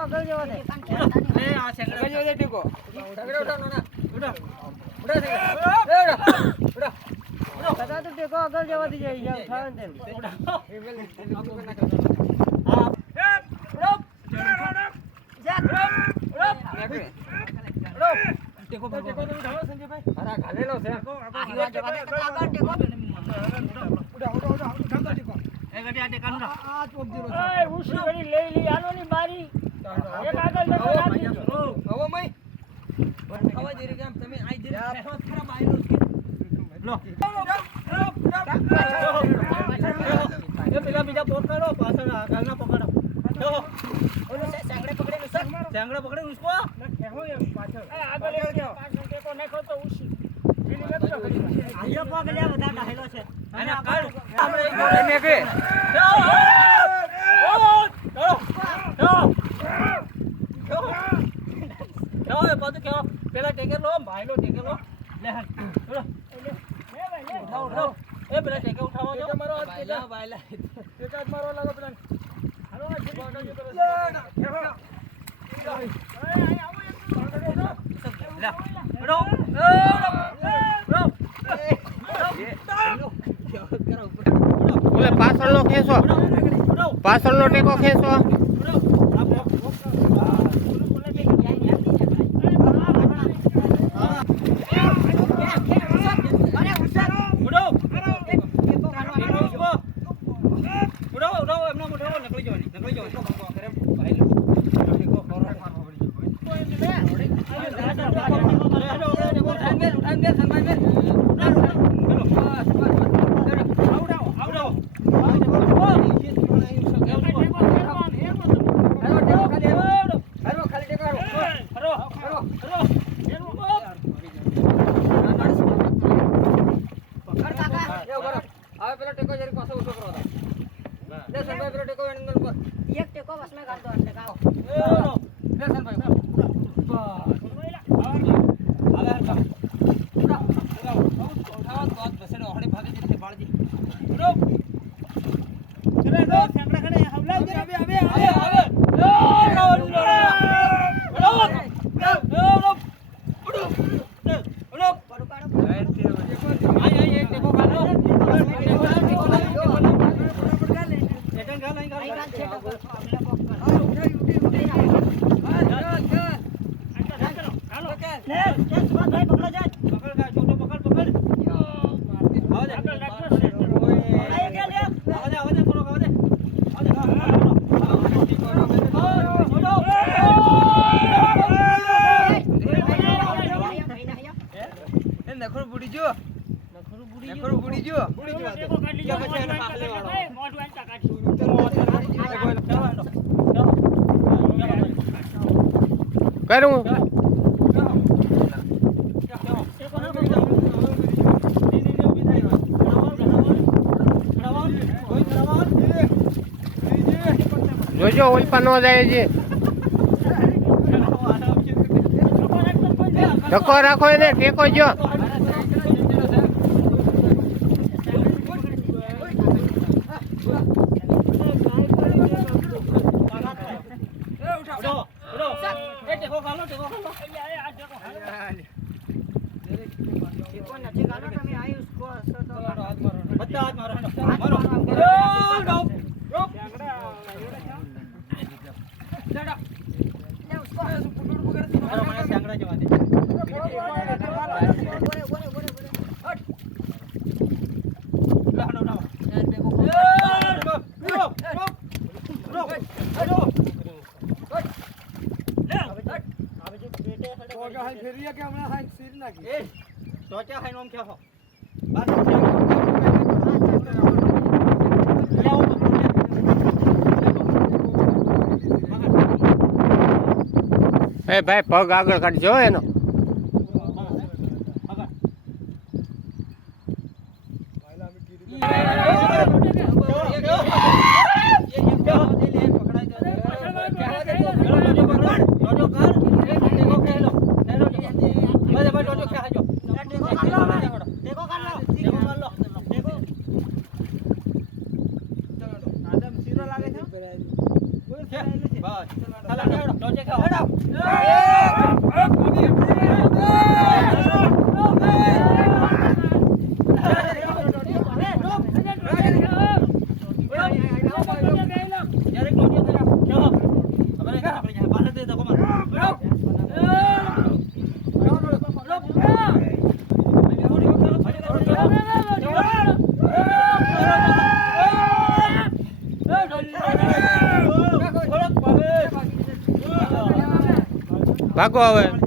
આગળ જવા દે. એ આ સેંગડા આગળ જવા દે ટેકો. સગડે ઉઠો ના ઉઠો કદા તો ટેકો આગળ જવા દે જાય થાય ને તેમ. ટેકો ઉઠાવો સંજયભાઈ. અરે ઘાલેલો છે. ઉડા એ ગડી આ ટેકાનું રાખ. આ ચોક જીરો છે. ઓય ઉસી વળી લઈ આલો ની બારી. એક આગળ જવા રાખી. હવે મય આવા જેરી કેમ તમે આઈ જેરી બેહો ખરાબ આયલો છે લો એ પેલા બીજા પોટ કરો પાછળ ગાલના પકડો જો ઓલો સેંગડે પકડેલું છે સેંગડે પકડે ઉસકો હો એમ પાછળ. આગળ પાછળ ટેકો નાખો તો ઉસી. પેલી વાત તો આયો પગ લે બધા ડાહેલો છે. અને કાઢ આપણે એક ગોળે મેકે. પેલા ટેકર લો ભાઈ લો ટેકર લો લે હાલ ઉઠાવો એ પેલા ટેકર ઉઠાવો જો મારો બાયલા બાયલા ટેકર મારો લાગો પેલા હાલો બોલે પાછળનો ખેંચો પાછળનો ટેકો ખેંચો કરું જોજો ઓલપા નો જાય છે ધક્કો રાખો એને ટેકો જો એ ભાઈ પગ આગળ કાઢજો એનો બસ ભાગો હવે